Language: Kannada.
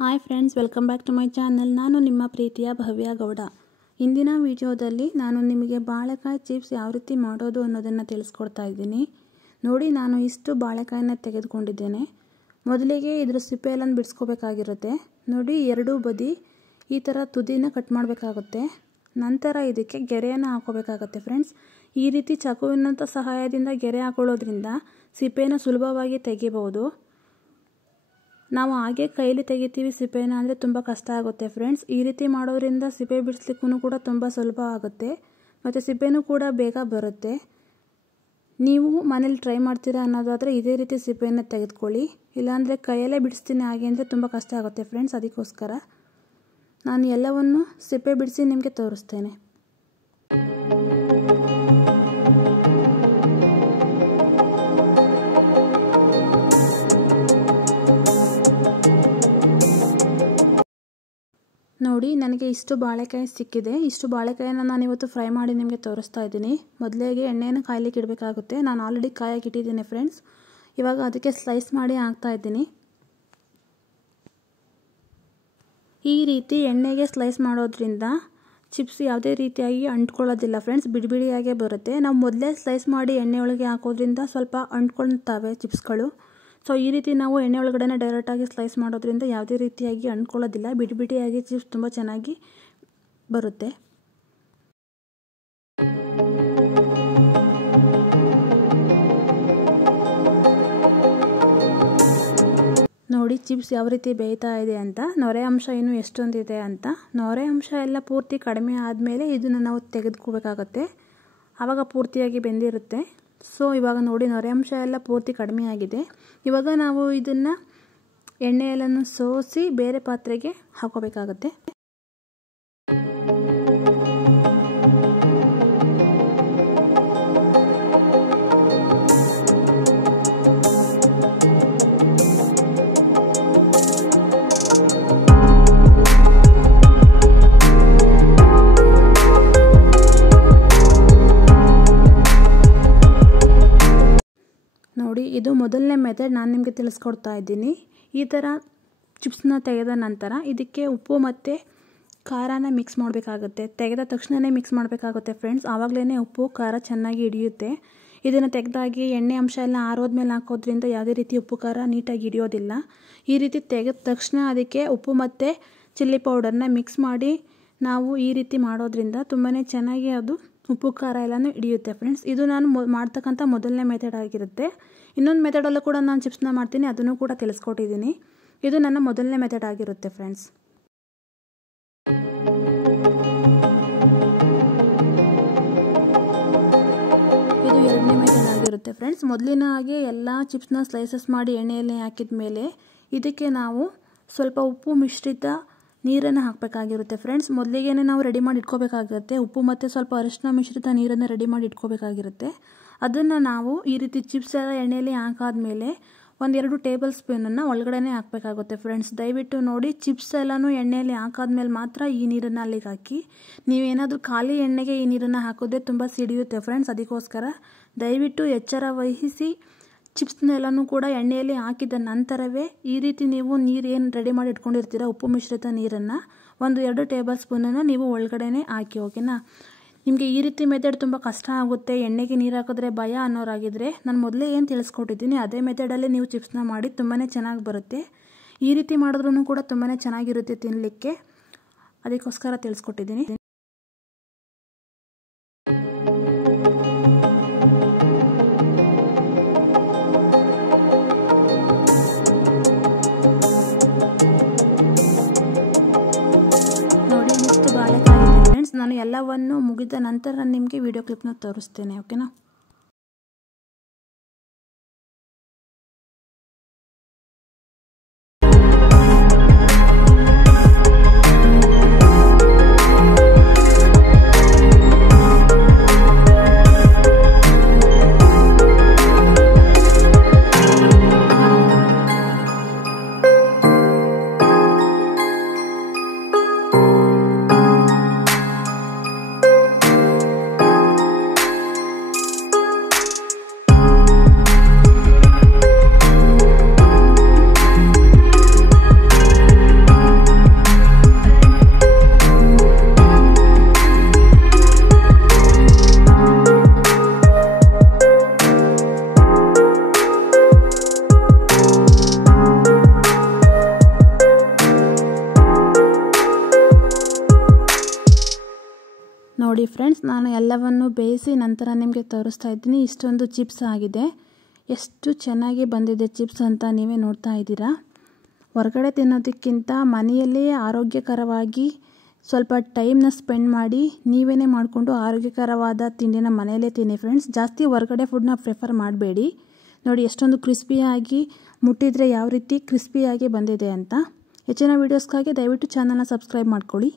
Hi friends, welcome back to my channel. ನಾನು ನಿಮ್ಮ ಪ್ರೀತಿಯ ಭವ್ಯ ಗೌಡ. ಇಂದಿನ ವಿಡಿಯೋದಲ್ಲಿ ನಾನು ನಿಮಗೆ ಬಾಳೆಕಾಯಿ ಚಿಪ್ಸ್ ಯಾವ ರೀತಿ ಮಾಡೋದು ಅನ್ನೋದನ್ನು ತಿಳಿಸ್ಕೊಡ್ತಾ ಇದ್ದೀನಿ. ನೋಡಿ, ನಾನು ಇಷ್ಟು ಬಾಳೆಕಾಯಿನ ತೆಗೆದುಕೊಂಡಿದ್ದೇನೆ. ಮೊದಲಿಗೆ ಇದರ ಸಿಪ್ಪೆಯನ್ನು ಬಿಡಿಸ್ಕೋಬೇಕಾಗಿರುತ್ತೆ. ನೋಡಿ, ಎರಡೂ ಬದಿ ಈ ಥರ ತುದಿನ ಕಟ್ ಮಾಡಬೇಕಾಗುತ್ತೆ. ನಂತರ ಇದಕ್ಕೆ ಗೆರೆಯನ್ನು ಹಾಕೋಬೇಕಾಗತ್ತೆ ಫ್ರೆಂಡ್ಸ್. ಈ ರೀತಿ ಚಾಕುವಿನ ಸಹಾಯದಿಂದ ಗೆರೆ ಹಾಕೊಳ್ಳೋದ್ರಿಂದ ಸಿಪ್ಪೆನ ಸುಲಭವಾಗಿ ತೆಗಿಬಹುದು. ನಾವು ಹಾಗೆ ಕೈಲಿ ತೆಗಿತೀವಿ ಸಿಪ್ಪೆನ ಅಂದರೆ ತುಂಬ ಕಷ್ಟ ಆಗುತ್ತೆ ಫ್ರೆಂಡ್ಸ್. ಈ ರೀತಿ ಮಾಡೋದ್ರಿಂದ ಸಿಪ್ಪೆ ಬಿಡಿಸ್ಲಿಕ್ಕೂ ಕೂಡ ತುಂಬ ಸುಲಭ ಆಗುತ್ತೆ ಮತ್ತು ಸಿಪ್ಪೆನೂ ಕೂಡ ಬೇಗ ಬರುತ್ತೆ. ನೀವು ಮನೇಲಿ ಟ್ರೈ ಮಾಡ್ತೀರಾ ಅನ್ನೋದಾದರೆ ಇದೇ ರೀತಿ ಸಿಪ್ಪೆಯನ್ನು ತೆಗೆದುಕೊಳ್ಳಿ. ಇಲ್ಲಾಂದರೆ ಕೈಯಲ್ಲೇ ಬಿಡಿಸ್ತೀನಿ ಹಾಗೆ ಅಂದರೆ ತುಂಬ ಕಷ್ಟ ಆಗುತ್ತೆ ಫ್ರೆಂಡ್ಸ್. ಅದಕ್ಕೋಸ್ಕರ ನಾನು ಎಲ್ಲವನ್ನು ಸಿಪ್ಪೆ ಬಿಡಿಸಿ ನಿಮಗೆ ತೋರಿಸ್ತೇನೆ. ನೋಡಿ, ನನಗೆ ಇಷ್ಟು ಬಾಳೆಕಾಯಿ ಸಿಕ್ಕಿದೆ. ಇಷ್ಟು ಬಾಳೆಕಾಯಿನ ನಾನು ಇವತ್ತು ಫ್ರೈ ಮಾಡಿ ನಿಮಗೆ ತೋರಿಸ್ತಾ ಇದ್ದೀನಿ. ಮೊದಲಿಗೆ ಎಣ್ಣೆಯನ್ನು ಕಾಯ್ಲಿಕ್ಕೆ ಇಡಬೇಕಾಗುತ್ತೆ. ನಾನು ಆಲ್ರೆಡಿ ಕಾಯಕ್ಕೆ ಇಟ್ಟಿದ್ದೀನಿ ಫ್ರೆಂಡ್ಸ್. ಇವಾಗ ಅದಕ್ಕೆ ಸ್ಲೈಸ್ ಮಾಡಿ ಹಾಕ್ತಾ ಇದ್ದೀನಿ. ಈ ರೀತಿ ಎಣ್ಣೆಗೆ ಸ್ಲೈಸ್ ಮಾಡೋದ್ರಿಂದ ಚಿಪ್ಸ್ ಯಾವುದೇ ರೀತಿಯಾಗಿ ಅಂಟ್ಕೊಳ್ಳೋದಿಲ್ಲ ಫ್ರೆಂಡ್ಸ್, ಬಿಡಿಯಾಗೇ ಬರುತ್ತೆ. ನಾವು ಮೊದಲೇ ಸ್ಲೈಸ್ ಮಾಡಿ ಎಣ್ಣೆ ಒಳಗೆ ಹಾಕೋದ್ರಿಂದ ಸ್ವಲ್ಪ ಅಂಟ್ಕೊಳ್ತವೆ ಚಿಪ್ಸ್ಗಳು. ಸೊ ಈ ರೀತಿ ನಾವು ಎಣ್ಣೆ ಒಳಗಡೆ ಡೈರೆಕ್ಟಾಗಿ ಸ್ಲೈಸ್ ಮಾಡೋದ್ರಿಂದ ಯಾವುದೇ ರೀತಿಯಾಗಿ ಅಂಟ್ಕೊಳ್ಳೋದಿಲ್ಲ, ಬಿಡಿಯಾಗಿ ಚಿಪ್ಸ್ ತುಂಬ ಚೆನ್ನಾಗಿ ಬರುತ್ತೆ. ನೋಡಿ, ಚಿಪ್ಸ್ ಯಾವ ರೀತಿ ಬೇಯ್ತಾ ಇದೆ ಅಂತ. ನೊರೆ ಅಂಶ ಇನ್ನೂ ಎಷ್ಟೊಂದಿದೆ ಅಂತ. ನೊರೆ ಅಂಶ ಎಲ್ಲ ಪೂರ್ತಿ ಕಡಿಮೆ ಆದಮೇಲೆ ಇದನ್ನು ನಾವು ತೆಗೆದುಕೋಬೇಕಾಗತ್ತೆ. ಆವಾಗ ಪೂರ್ತಿಯಾಗಿ ಬೆಂದಿರುತ್ತೆ. ಸೊ ಇವಾಗ ನೋಡಿ, ನೊರೆ ಅಂಶ ಎಲ್ಲ ಪೂರ್ತಿ ಕಡಿಮೆ ಆಗಿದೆ. ಇವಾಗ ನಾವು ಇದನ್ನು ಎಣ್ಣೆಯನ್ನು ಸೋಸಿ ಬೇರೆ ಪಾತ್ರೆಗೆ ಹಾಕೋಬೇಕಾಗತ್ತೆ. ನೋಡಿ, ಇದು ಮೊದಲನೇ ಮೆಥಡ್ ನಾನು ನಿಮಗೆ ತಿಳಿಸ್ಕೊಡ್ತಾ ಇದ್ದೀನಿ. ಈ ಥರ ಚಿಪ್ಸ್ನ ತೆಗೆದ ನಂತರ ಇದಕ್ಕೆ ಉಪ್ಪು ಮತ್ತು ಖಾರನ ಮಿಕ್ಸ್ ಮಾಡಬೇಕಾಗುತ್ತೆ. ತೆಗೆದ ತಕ್ಷಣವೇ ಮಿಕ್ಸ್ ಮಾಡಬೇಕಾಗುತ್ತೆ ಫ್ರೆಂಡ್ಸ್. ಆವಾಗಲೇ ಉಪ್ಪು ಖಾರ ಚೆನ್ನಾಗಿ ಹಿಡಿಯುತ್ತೆ. ಇದನ್ನು ತೆಗೆದಾಗಿ ಎಣ್ಣೆ ಅಂಶ ಎಲ್ಲ ಆರೋದ್ಮೇಲೆ ಹಾಕೋದ್ರಿಂದ ಯಾವುದೇ ರೀತಿ ಉಪ್ಪು ಖಾರ ನೀಟಾಗಿ ಹಿಡಿಯೋದಿಲ್ಲ. ಈ ರೀತಿ ತೆಗೆದ ತಕ್ಷಣ ಅದಕ್ಕೆ ಉಪ್ಪು ಮತ್ತು ಚಿಲ್ಲಿ ಪೌಡರ್ನ ಮಿಕ್ಸ್ ಮಾಡಿ ನಾವು ಈ ರೀತಿ ಮಾಡೋದ್ರಿಂದ ತುಂಬಾ ಚೆನ್ನಾಗಿ ಅದು ಉಪ್ಪು ಖಾರ ಎಲ್ಲನೂ ಹಿಡಿಯುತ್ತೆ ಫ್ರೆಂಡ್ಸ್. ಇದು ನಾನು ಮಾಡ್ತಕ್ಕಂಥ ಮೊದಲನೇ ಮೆಥಡ್ ಆಗಿರುತ್ತೆ. ಇನ್ನೊಂದು ಮೆಥಡಲ್ಲೂ ಕೂಡ ನಾನು ಚಿಪ್ಸ್ನ ಮಾಡ್ತೀನಿ, ಅದನ್ನು ಕೂಡ ತಿಳಿಸ್ಕೊಟ್ಟಿದ್ದೀನಿ. ಇದು ನನ್ನ ಮೊದಲನೇ ಮೆಥಡ್ ಆಗಿರುತ್ತೆ ಫ್ರೆಂಡ್ಸ್. ಇದು ಎರಡನೇ ಮೆಥಡ್ ಆಗಿರುತ್ತೆ ಫ್ರೆಂಡ್ಸ್. ಮೊದಲಿನ ಹಾಗೆ ಎಲ್ಲ ಚಿಪ್ಸ್ನ ಸ್ಲೈಸಸ್ ಮಾಡಿ ಎಣ್ಣೆಯಲ್ಲಿ ಹಾಕಿದ ಮೇಲೆ ಇದಕ್ಕೆ ನಾವು ಸ್ವಲ್ಪ ಉಪ್ಪು ಮಿಶ್ರಿತ ನೀರನ್ನು ಹಾಕಬೇಕಾಗಿರುತ್ತೆ ಫ್ರೆಂಡ್ಸ್. ಮೊದಲಿಗೆ ನಾವು ರೆಡಿ ಮಾಡಿ ಇಟ್ಕೋಬೇಕಾಗಿರುತ್ತೆ. ಉಪ್ಪು ಮತ್ತು ಸ್ವಲ್ಪ ಅರಿಶಿನ ಮಿಶ್ರಿತ ನೀರನ್ನು ರೆಡಿ ಮಾಡಿ ಇಟ್ಕೋಬೇಕಾಗಿರುತ್ತೆ. ಅದನ್ನು ನಾವು ಈ ರೀತಿ ಚಿಪ್ಸ್ ಎಲ್ಲ ಎಣ್ಣೆಯಲ್ಲಿ ಹಾಕಾದ್ಮೇಲೆ 1-2 ಟೇಬಲ್ ಸ್ಪೂನನ್ನು ಒಳಗಡೆ ಹಾಕಬೇಕಾಗುತ್ತೆ ಫ್ರೆಂಡ್ಸ್. ದಯವಿಟ್ಟು ನೋಡಿ, ಚಿಪ್ಸ್ ಎಲ್ಲನೂ ಎಣ್ಣೆಯಲ್ಲಿ ಹಾಕಾದ್ಮೇಲೆ ಮಾತ್ರ ಈ ನೀರನ್ನು ಅಲ್ಲಿಗೆ ಹಾಕಿ. ನೀವೇನಾದರೂ ಖಾಲಿ ಎಣ್ಣೆಗೆ ಈ ನೀರನ್ನು ಹಾಕೋದೇ ತುಂಬ ಸಿಡಿಯುತ್ತೆ ಫ್ರೆಂಡ್ಸ್. ಅದಕ್ಕೋಸ್ಕರ ದಯವಿಟ್ಟು ಎಚ್ಚರ ವಹಿಸಿ ಚಿಪ್ಸ್ನೆಲ್ಲನೂ ಕೂಡ ಎಣ್ಣೆಯಲ್ಲಿ ಹಾಕಿದ ನಂತರವೇ ಈ ರೀತಿ ನೀವು ನೀರು ಏನು ರೆಡಿ ಮಾಡಿ ಇಟ್ಕೊಂಡಿರ್ತೀರ, ಉಪ್ಪು ಮಿಶ್ರಿತ ನೀರನ್ನು 1-2 ಟೇಬಲ್ ಸ್ಪೂನನ್ನು ನೀವು ಒಳಗಡೆ ಹಾಕಿ. ಓಕೆನಾ? ನಿಮಗೆ ಈ ರೀತಿ ಮೆಥಡ್ ತುಂಬ ಕಷ್ಟ ಆಗುತ್ತೆ, ಎಣ್ಣೆಗೆ ನೀರು ಹಾಕಿದ್ರೆ ಭಯ ಅನ್ನೋರಾಗಿದ್ದರೆ ನಾನು ಮೊದಲೇ ಏನು ತಿಳಿಸ್ಕೊಟ್ಟಿದ್ದೀನಿ ಅದೇ ಮೆಥಡಲ್ಲೇ ನೀವು ಚಿಪ್ಸ್ನ ಮಾಡಿ ತುಂಬಾ ಚೆನ್ನಾಗಿ ಬರುತ್ತೆ. ಈ ರೀತಿ ಮಾಡಿದ್ರೂ ಕೂಡ ತುಂಬಾ ಚೆನ್ನಾಗಿರುತ್ತೆ ತಿನ್ನಲಿಕ್ಕೆ. ಅದಕ್ಕೋಸ್ಕರ ತಿಳಿಸ್ಕೊಟ್ಟಿದ್ದೀನಿ. ನಾನು ಎಲ್ಲವನ್ನು ಮುಗಿದ ನಂತರ ನಿಮಗೆ ವಿಡಿಯೋ ಕ್ಲಿಪ್ನ ತೋರಿಸ್ತೇನೆ. ಓಕೆನಾ? ನೋಡಿ ಫ್ರೆಂಡ್ಸ್, ನಾನು ಎಲ್ಲವನ್ನು ಬೇಯಿಸಿ ನಂತರ ನಿಮಗೆ ತೋರಿಸ್ತಾ ಇದ್ದೀನಿ. ಇಷ್ಟೊಂದು ಚಿಪ್ಸ್ ಆಗಿದೆ. ಎಷ್ಟು ಚೆನ್ನಾಗಿ ಬಂದಿದೆ ಚಿಪ್ಸ್ ಅಂತ ನೀವೇ ನೋಡ್ತಾ ಇದ್ದೀರಾ. ಹೊರಗಡೆ ತಿನ್ನೋದಕ್ಕಿಂತ ಮನೆಯಲ್ಲೇ ಆರೋಗ್ಯಕರವಾಗಿ ಸ್ವಲ್ಪ ಟೈಮ್ನ ಸ್ಪೆಂಡ್ ಮಾಡಿ ನೀವೇ ಮಾಡಿಕೊಂಡು ಆರೋಗ್ಯಕರವಾದ ತಿಂಡಿನ ಮನೆಯಲ್ಲೇ ತಿನ್ನಿ ಫ್ರೆಂಡ್ಸ್. ಜಾಸ್ತಿ ಹೊರಗಡೆ ಫುಡ್ನ ಪ್ರಿಫರ್ ಮಾಡಬೇಡಿ. ನೋಡಿ ಎಷ್ಟೊಂದು ಕ್ರಿಸ್ಪಿಯಾಗಿ ಮುಟ್ಟಿದರೆ ಯಾವ ರೀತಿ ಕ್ರಿಸ್ಪಿಯಾಗಿ ಬಂದಿದೆ ಅಂತ. ಹೆಚ್ಚಿನ ವೀಡಿಯೋಸ್ಗಾಗಿ ದಯವಿಟ್ಟು ಚಾನಲ್ನ ಸಬ್ಸ್ಕ್ರೈಬ್ ಮಾಡ್ಕೊಳ್ಳಿ.